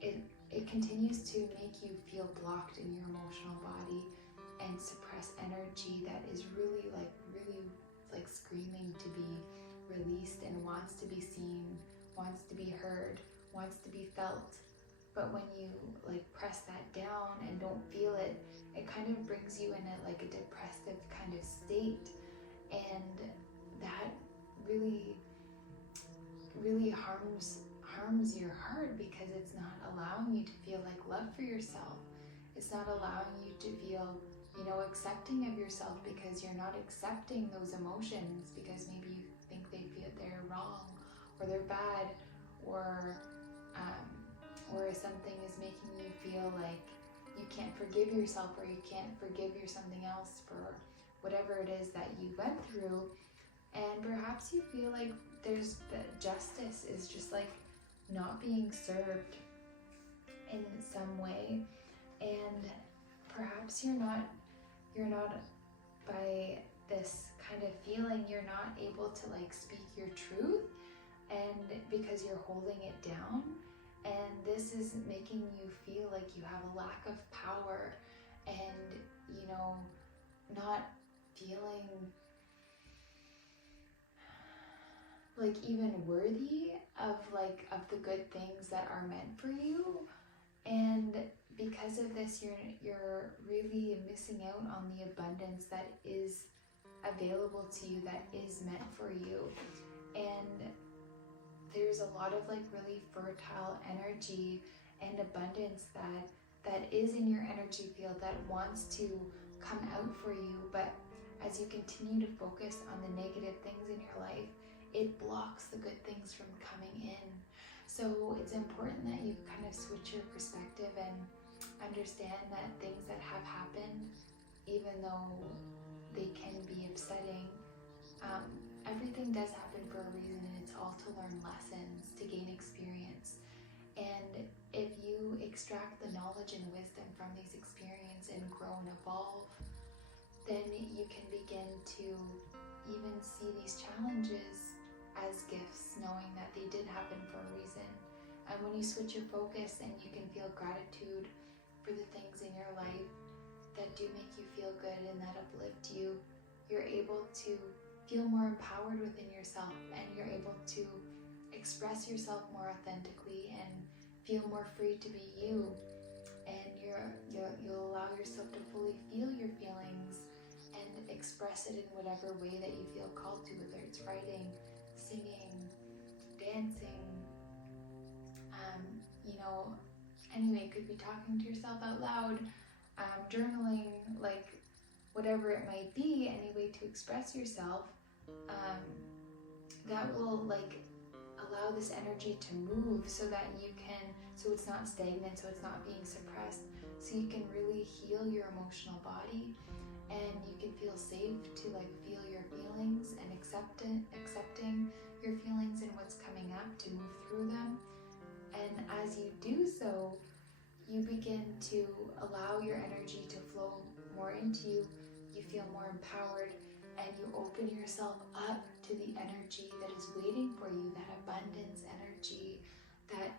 it continues to make you feel blocked in your emotional body and suppress energy that is really screaming to be released and wants to be seen, wants to be heard, wants to be felt. But when you press that down and don't feel it, it kind of brings you in a depressive kind of state, and that really harms your heart, because it's not allowing you to feel love for yourself. It's not allowing you to feel accepting of yourself, because you're not accepting those emotions because maybe you think they're wrong or they're bad, or something is making you feel like you can't forgive yourself, or you can't forgive something else for whatever it is that you went through. And perhaps you feel like there's that justice is just like not being served in some way, and perhaps you're not by this kind of feeling, you're not able to like speak your truth, and because you're holding it down, and this is making you feel like you have a lack of power, and not feeling like even worthy of the good things that are meant for you. And because of this, you're really missing out on the abundance that is available to you, that is meant for you. And there's a lot of like really fertile energy and abundance that is in your energy field that wants to come out for you, but as you continue to focus on the negative things in your life, it blocks the good things from coming in. So it's important that you kind of switch your perspective and understand that things that have happened, even though they can be upsetting, everything does happen for a reason, and it's all to learn lessons, to gain experience. And if you extract the knowledge and wisdom from these experiences and grow and evolve, then you can begin to even see these challenges as gifts, knowing that they did happen for a reason. And when you switch your focus and you can feel gratitude for the things in your life that do make you feel good and that uplift you, you're able to feel more empowered within yourself, and you're able to express yourself more authentically and feel more free to be you. And you'll allow yourself to fully feel your feelings and express it in whatever way that you feel called to, whether it's writing, singing, dancing, anyway, it could be talking to yourself out loud, journaling, like whatever it might be, any way to express yourself, that will like allow this energy to move so it's not stagnant, so it's not being suppressed, so you can really heal your emotional body, and you can feel safe to like feel your feelings and accepting your feelings and what's coming up, to move through them. And as you do so, you begin to allow your energy to flow more into you. You feel more empowered, and you open yourself up to the energy that is waiting for you, that abundance energy, that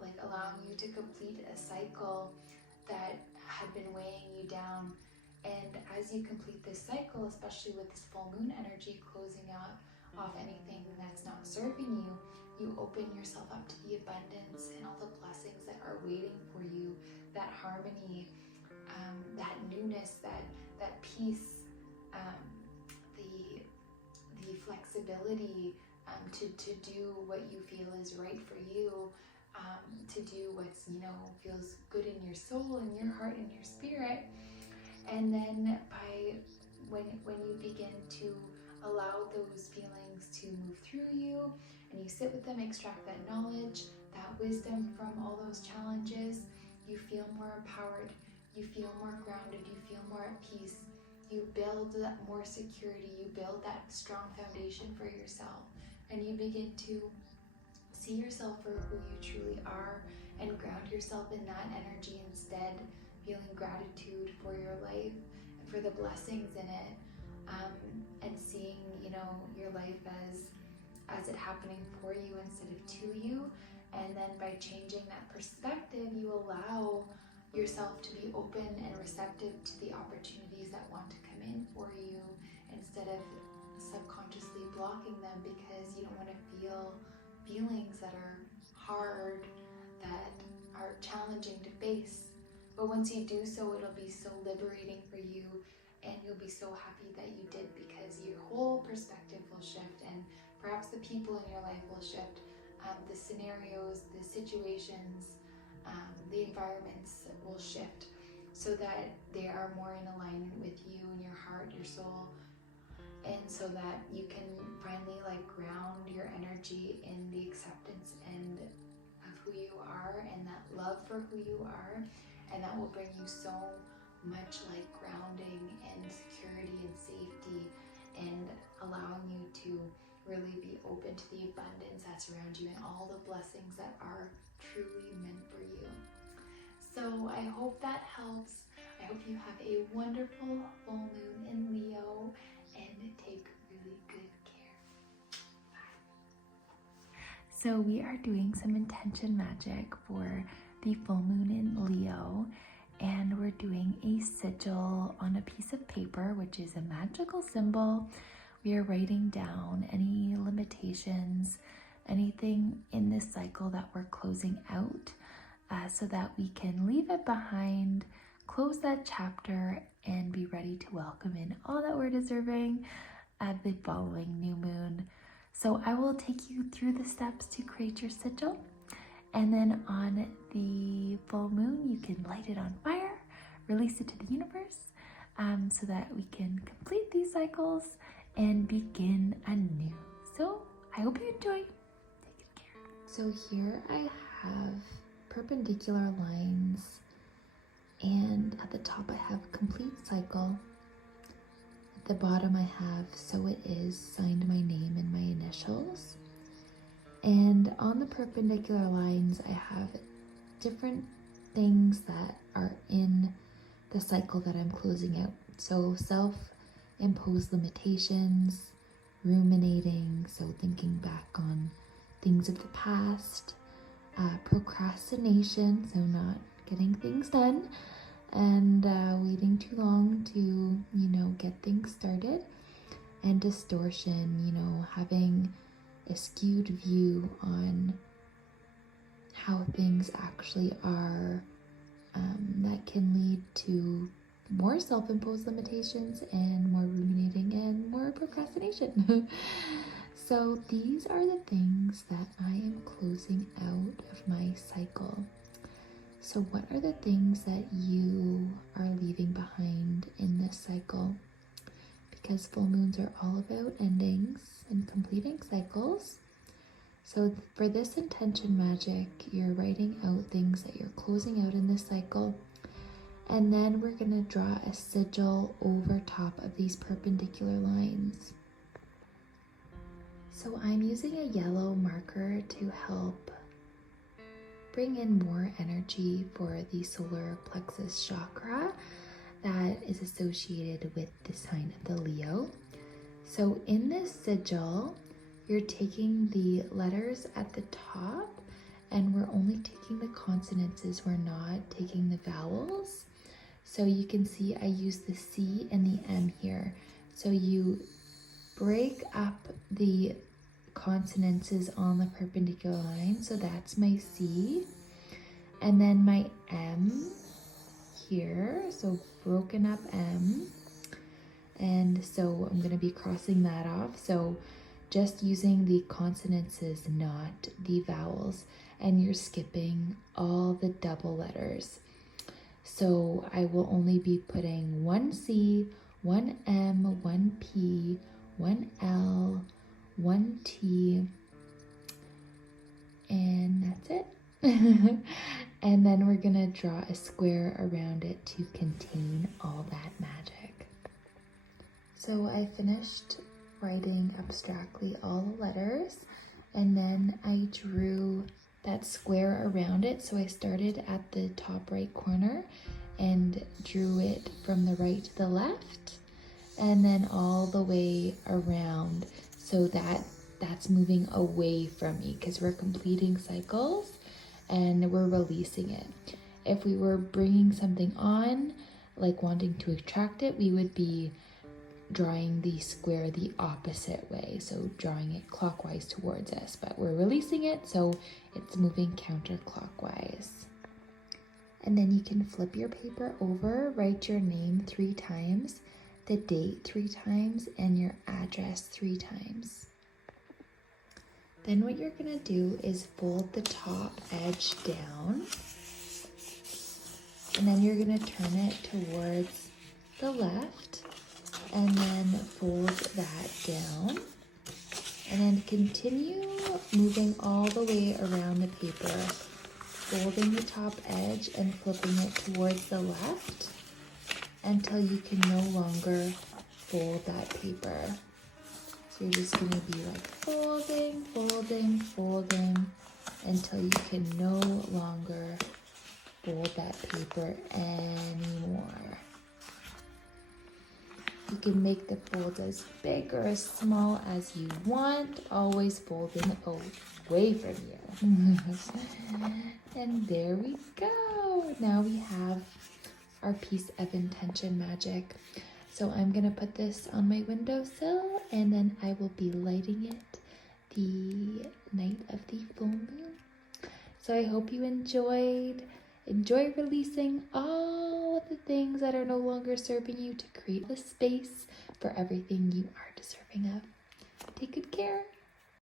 like allowing you to complete a cycle that had been weighing you down. And as you complete this cycle, especially with this full moon energy closing out off anything that's not serving you, you open yourself up to the abundance and all the blessings that are waiting for you, that harmony, that newness, that peace, the flexibility to do what you feel is right for you, to do what's feels good in your soul and your heart and your spirit. And then when you begin to allow those feelings to move through you, and you sit with them, extract that knowledge, that wisdom from all those challenges, you feel more empowered, you feel more grounded, you feel more at peace, you build that more security, you build that strong foundation for yourself, and you begin to see yourself for who you truly are and ground yourself in that energy instead, feeling gratitude for your life and for the blessings in it, and seeing your life as it happening for you instead of to you. And then by changing that perspective, you allow yourself to be open and receptive to the opportunities that want to come in for you, instead of subconsciously blocking them because you don't want to feel feelings that are hard, that are challenging to face. But once you do so, it'll be so liberating for you, and you'll be so happy that you did, because your whole perspective will shift, and perhaps the people in your life will shift, the scenarios, the situations, the environments will shift. so that they are more in alignment with you and your heart, your soul, and so that you can finally like ground your energy in the acceptance and of who you are and that love for who you are, and that will bring you so much like grounding and security and safety, and allowing you to really be open to the abundance that's around you and all the blessings that are truly meant for you. So I hope that helps. I hope you have a wonderful full moon in Leo and take really good care. Bye. So we are doing some intention magic for the full moon in Leo, and we're doing a sigil on a piece of paper, which is a magical symbol. We are writing down any limitations, anything in this cycle that we're closing out, so that we can leave it behind, close that chapter, and be ready to welcome in all that we're deserving at the following new moon. So I will take you through the steps to create your sigil, and then on the full moon you can light it on fire, release it to the universe, so that we can complete these cycles and begin anew. So I hope you enjoy. Take good care. So here I have perpendicular lines, and at the top I have complete cycle. At the bottom I have so it is, signed my name and my initials. And on the perpendicular lines I have different things that are in the cycle that I'm closing out. So self-imposed limitations, ruminating, so thinking back on things of the past, procrastination, so not getting things done, and waiting too long to, get things started, and distortion, having a skewed view on how things actually are, that can lead to more self-imposed limitations and more ruminating and more procrastination. So these are the things that I am closing out of my cycle. So what are the things that you are leaving behind in this cycle? Because full moons are all about endings and completing cycles. So for this intention magic, you're writing out things that you're closing out in this cycle. And then we're going to draw a sigil over top of these perpendicular lines. So I'm using a yellow marker to help bring in more energy for the solar plexus chakra that is associated with the sign of the Leo. So in this sigil, you're taking the letters at the top, and we're only taking the consonants, we're not taking the vowels. So you can see I use the C and the M here. So you break up the consonants on the perpendicular line. So that's my C. And then my M here. So broken up M. And so I'm going to be crossing that off. So just using the consonants, not the vowels. And you're skipping all the double letters. So I will only be putting one C, one M, one P, one L, one T, and that's it. And then we're gonna draw a square around it to contain all that magic. So I finished writing abstractly all the letters, and then I drew that square around it. So I started at the top right corner and drew it from the right to the left, and then all the way around, so that that's moving away from me, because we're completing cycles and we're releasing it. If we were bringing something on, like wanting to attract it, we would be drawing the square the opposite way, so drawing it clockwise towards us, but we're releasing it, so it's moving counterclockwise. And then you can flip your paper over, write your name 3 times, the date 3 times, and your address 3 times. Then what you're gonna do is fold the top edge down And then you're going to turn it towards the left and then fold that down. And then continue moving all the way around the paper, folding the top edge and flipping it towards the left until you can no longer fold that paper. So you're just going to be like folding, folding, folding until you can no longer fold that paper anymore. You can make the folds as big or as small as you want, always folding away from you. And there we go. Now we have our piece of intention magic. So I'm gonna put this on my windowsill and then I will be lighting it the night of the full moon. So I hope you enjoyed. Enjoy releasing all of the things that are no longer serving you to create the space for everything you are deserving of. Take good care.